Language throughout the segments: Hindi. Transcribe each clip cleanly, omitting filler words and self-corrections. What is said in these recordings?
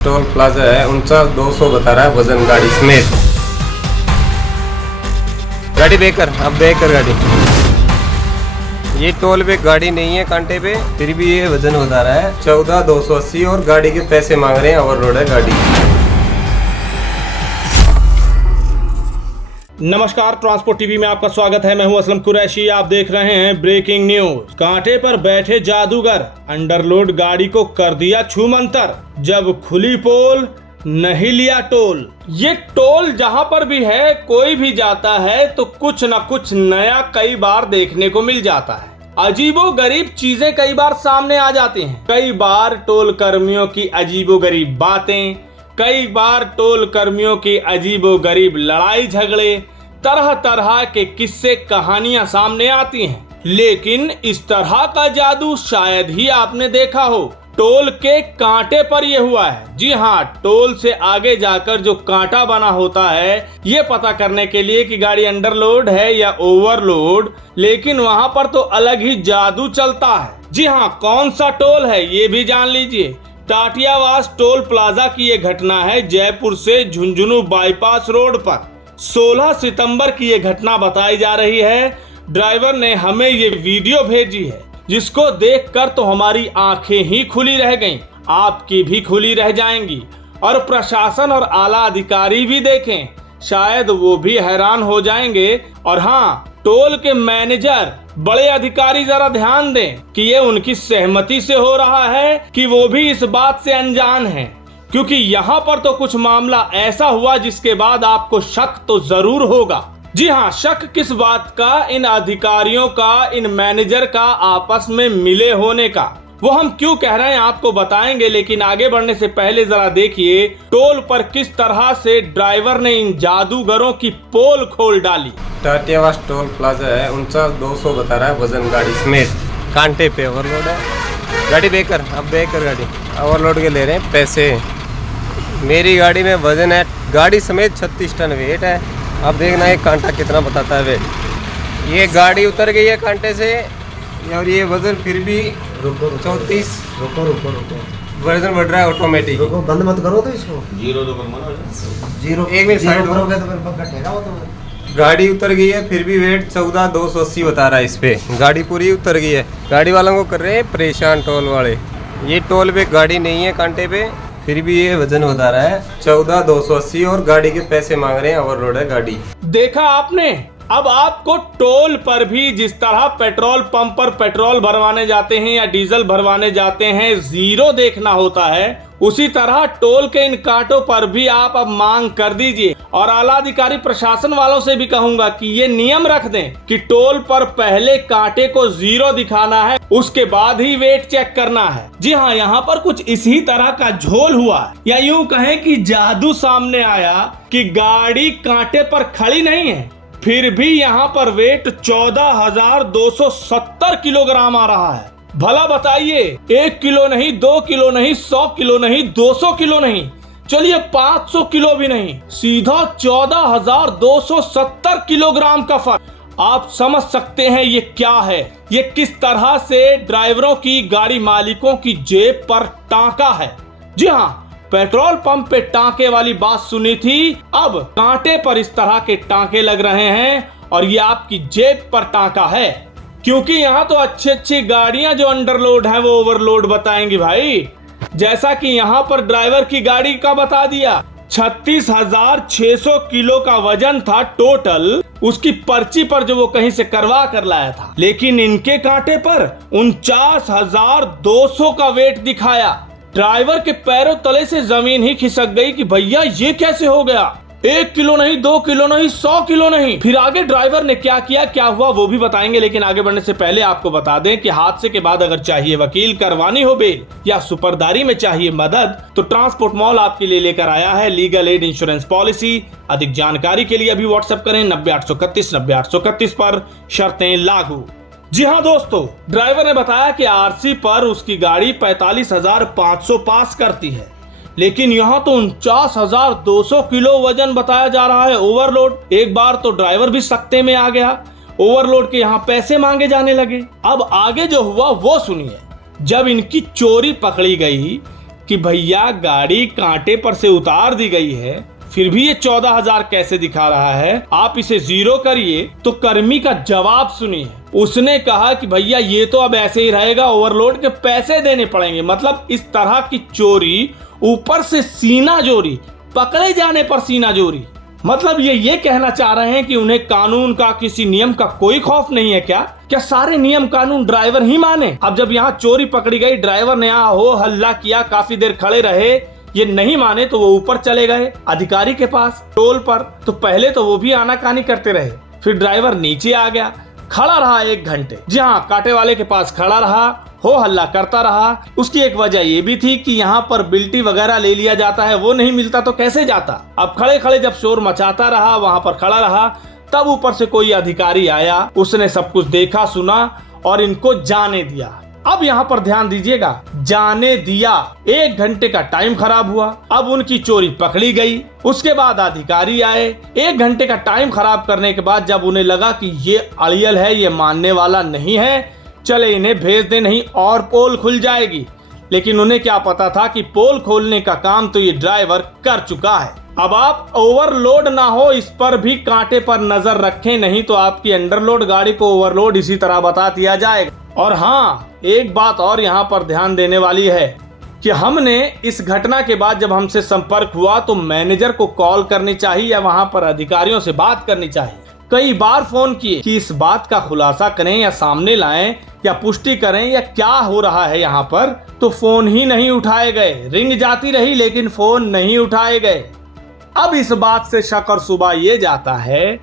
टोल प्लाजा है 49,200 बता रहा है वजन गाड़ी समेत। गाड़ी बेकर, अब बेकर गाड़ी, ये टोल पे गाड़ी नहीं है कांटे पे, फिर भी ये वजन बता रहा है 14,280 और गाड़ी के पैसे मांग रहे हैं, ओवरलोड है गाड़ी। नमस्कार, ट्रांसपोर्ट टीवी में आपका स्वागत है। मैं हूं असलम कुरैशी। आप देख रहे हैं ब्रेकिंग न्यूज। कांटे पर बैठे जादूगर, अंडरलोड गाड़ी को कर दिया छूमंतर, जब खुली पोल नहीं लिया टोल। ये टोल जहां पर भी है, कोई भी जाता है तो कुछ न कुछ नया कई बार देखने को मिल जाता है। अजीबो गरीब चीजें कई बार सामने आ जाती हैं। कई बार टोल कर्मियों की अजीबो गरीब बातें, कई बार टोल कर्मियों की अजीबो गरीब लड़ाई झगड़े, तरह तरह के किस्से कहानियां सामने आती हैं। लेकिन इस तरह का जादू शायद ही आपने देखा हो। टोल के कांटे पर यह हुआ है। जी हाँ, टोल से आगे जाकर जो कांटा बना होता है, ये पता करने के लिए कि गाड़ी अंडरलोड है या ओवरलोड, लेकिन वहां पर तो अलग ही जादू चलता है। जी हाँ, कौन सा टोल है ये भी जान लीजिए। टाटियावास टोल प्लाजा की ये घटना है, जयपुर से झुंझुनू बाईपास रोड पर 16 सितंबर की ये घटना बताई जा रही है। ड्राइवर ने हमें ये वीडियो भेजी है, जिसको देखकर तो हमारी आंखें ही खुली रह गईं, आपकी भी खुली रह जाएंगी। और प्रशासन और आला अधिकारी भी देखें, शायद वो भी हैरान हो जाएंगे। और हाँ, टोल के मैनेजर, बड़े अधिकारी जरा ध्यान दें कि ये उनकी सहमति से हो रहा है कि वो भी इस बात से अनजान हैं, क्योंकि यहाँ पर तो कुछ मामला ऐसा हुआ जिसके बाद आपको शक तो जरूर होगा। जी हाँ, शक किस बात का? इन अधिकारियों का, इन मैनेजर का आपस में मिले होने का। वो हम क्यों कह रहे हैं आपको बताएंगे, लेकिन आगे बढ़ने से पहले जरा देखिए टोल पर किस तरह से ड्राइवर ने इन जादूगरों की पोल खोल डाली। टाटियावास टोल प्लाजा है 49,200 बता रहा है वजन गाड़ी समेत। कांटे पे ओवरलोड है गाड़ी बेकर, अब बेकर गाड़ी, ओवरलोड के ले रहे हैं पैसे। मेरी गाड़ी में वजन है गाड़ी समेत 36 टन वेट है। अब देखना ये कांटा कितना बताता है वेट। ये गाड़ी उतर गई है कांटे से और ये वजन फिर भी 34। रुको वजन बढ़ रहा है ऑटोमेटिक। रुको, बंद मत करो तो इसको। जीरो एक मिनट जीरो साइड करोगे तो फिर घटेगा वो तो। गाड़ी उतर गई है, फिर भी वेट 14,280 बता रहा है इस पे। गाड़ी पूरी उतर गई है। गाड़ी वालों को कर रहे हैं परेशान टोल वाले। ये टोल पे गाड़ी नहीं है कांटे पे, फिर भी ये वजन बता रहा है 14,280 और गाड़ी के पैसे मांग रहे हैं, ओवरलोड है गाड़ी। देखा आपने? अब आपको टोल पर भी जिस तरह पेट्रोल पंप पर पेट्रोल भरवाने जाते हैं या डीजल भरवाने जाते हैं जीरो देखना होता है, उसी तरह टोल के इन कांटों पर भी आप अब मांग कर दीजिए। और आला अधिकारी प्रशासन वालों से भी कहूंगा कि ये नियम रख दें कि टोल पर पहले कांटे को जीरो दिखाना है, उसके बाद ही वेट चेक करना है। जी हाँ, यहाँ पर कुछ इसी तरह का झोल हुआ, या यूं कहें कि जादू सामने आया कि गाड़ी कांटे पर खड़ी नहीं है, फिर भी यहाँ पर वेट 14,270 किलोग्राम आ रहा है। भला बताइए, 1 किलो नहीं, 2 किलो नहीं, 100 किलो नहीं, 200 किलो नहीं, चलिए 500 किलो भी नहीं, सीधा 14,270 किलोग्राम का फर्क। आप समझ सकते हैं ये क्या है, ये किस तरह से ड्राइवरों की, गाड़ी मालिकों की जेब पर टांका है। जी हाँ, पेट्रोल पंप पे टांके वाली बात सुनी थी, अब कांटे पर इस तरह के टांके लग रहे हैं और ये आपकी जेब पर टांका है। क्योंकि यहाँ तो अच्छी अच्छी गाड़ियां जो अंडरलोड है वो ओवरलोड बताएंगी भाई। जैसा कि यहाँ पर ड्राइवर की गाड़ी का बता दिया, 36,600 किलो का वजन था टोटल, उसकी पर्ची पर जो वो कहीं से करवा कर लाया था। लेकिन इनके कांटे पर 49,200 का वेट दिखाया। ड्राइवर के पैरों तले से जमीन ही खिसक गई कि भैया ये कैसे हो गया। 1 किलो नहीं, 2 किलो नहीं, 100 किलो नहीं। फिर आगे ड्राइवर ने क्या किया, क्या हुआ, वो भी बताएंगे। लेकिन आगे बढ़ने से पहले आपको बता दें कि हादसे के बाद अगर चाहिए वकील, करवानी हो बेल या सुपरदारी में चाहिए मदद, तो ट्रांसपोर्ट मॉल आपके लिए लेकर आया है लीगल एड इंश्योरेंस पॉलिसी। अधिक जानकारी के लिए अभी व्हाट्सएप करें 90,831 90,831 पर, शर्तें लागू। जी हाँ दोस्तों, ड्राइवर ने बताया कि आरसी पर उसकी गाड़ी 45,500 पास करती है, लेकिन यहाँ तो 49,200 किलो वजन बताया जा रहा है ओवरलोड। एक बार तो ड्राइवर भी सकते में आ गया, ओवरलोड के यहाँ पैसे मांगे जाने लगे। अब आगे जो हुआ वो सुनिए। जब इनकी चोरी पकड़ी गई कि भैया गाड़ी कांटे पर से उतार दी गई है, फिर भी ये 14,000 कैसे दिखा रहा है, आप इसे जीरो करिए। तो कर्मी का जवाब सुनिए। उसने कहा कि भैया ये तो अब ऐसे ही रहेगा, ओवरलोड के पैसे देने पड़ेंगे। मतलब इस तरह की चोरी, ऊपर से सीना चोरी, पकड़े जाने पर सीना चोरी। मतलब ये कहना चाह रहे हैं कि उन्हें कानून का, किसी नियम का कोई खौफ नहीं है क्या? क्या सारे नियम कानून ड्राइवर ही माने? अब जब यहाँ चोरी पकड़ी गई, ड्राइवर ने यहाँ हो हल्ला किया, काफी देर खड़े रहे, ये नहीं माने तो वो ऊपर चले गए अधिकारी के पास टोल पर। तो पहले तो वो भी आनाकानी करते रहे, फिर ड्राइवर नीचे आ गया, खड़ा रहा 1 घंटे। जी हाँ, कांटे वाले के पास खड़ा रहा, हो हल्ला करता रहा। उसकी एक वजह ये भी थी कि यहाँ पर बिल्टी वगैरह ले लिया जाता है, वो नहीं मिलता तो कैसे जाता। अब खड़े खड़े जब शोर मचाता रहा, वहां पर खड़ा रहा, तब ऊपर से कोई अधिकारी आया, उसने सब कुछ देखा, सुना और इनको जाने दिया। अब यहाँ पर ध्यान दीजिएगा, जाने दिया। 1 घंटे का टाइम खराब हुआ, अब उनकी चोरी पकड़ी गई। उसके बाद अधिकारी आए, 1 घंटे का टाइम खराब करने के बाद जब उन्हें लगा कि ये अड़ियल है, ये मानने वाला नहीं है, चले इन्हें भेज दे, नहीं और पोल खुल जाएगी। लेकिन उन्हें क्या पता था कि पोल खोलने का काम तो ये ड्राइवर कर चुका है। अब आप ओवरलोड ना हो, इस पर भी कांटे पर नजर रखें, नहीं तो आपकी अंडरलोड गाड़ी को ओवरलोड इसी तरह बता दिया जाएगा। और हाँ, एक बात और यहाँ पर ध्यान देने वाली है कि हमने इस घटना के बाद जब हमसे संपर्क हुआ तो मैनेजर को कॉल करनी चाहिए या वहां पर अधिकारियों से बात करनी चाहिए। कई बार फोन किए कि इस बात का खुलासा करें या सामने लाएं या पुष्टि करें या क्या हो रहा है यहाँ पर, तो फोन ही नहीं उठाए गए। रिंग जाती रही लेकिन फोन नहीं उठाए गए। अब इस बात से शक और सुबह ये जाता है,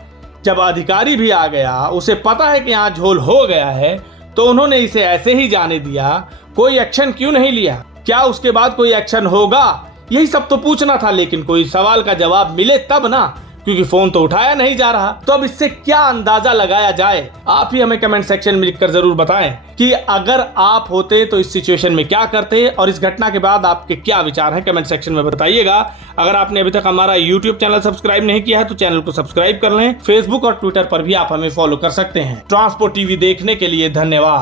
जब अधिकारी भी आ गया, उसे पता है कि यहाँ झोल हो गया है, तो उन्होंने इसे ऐसे ही जाने दिया। कोई एक्शन क्यों नहीं लिया? क्या उसके बाद कोई एक्शन होगा? यही सब तो पूछना था, लेकिन कोई सवाल का जवाब मिले तब ना, क्योंकि फोन तो उठाया नहीं जा रहा। तो अब इससे क्या अंदाजा लगाया जाए, आप ही हमें कमेंट सेक्शन में लिखकर जरूर बताएं कि अगर आप होते तो इस सिचुएशन में क्या करते, और इस घटना के बाद आपके क्या विचार हैं, कमेंट सेक्शन में बताइएगा। अगर आपने अभी तक हमारा यूट्यूब चैनल सब्सक्राइब नहीं किया है तो चैनल को सब्सक्राइब कर लें। फेसबुक और ट्विटर पर भी आप हमें फॉलो कर सकते हैं। ट्रांसपोर्ट टीवी देखने के लिए धन्यवाद।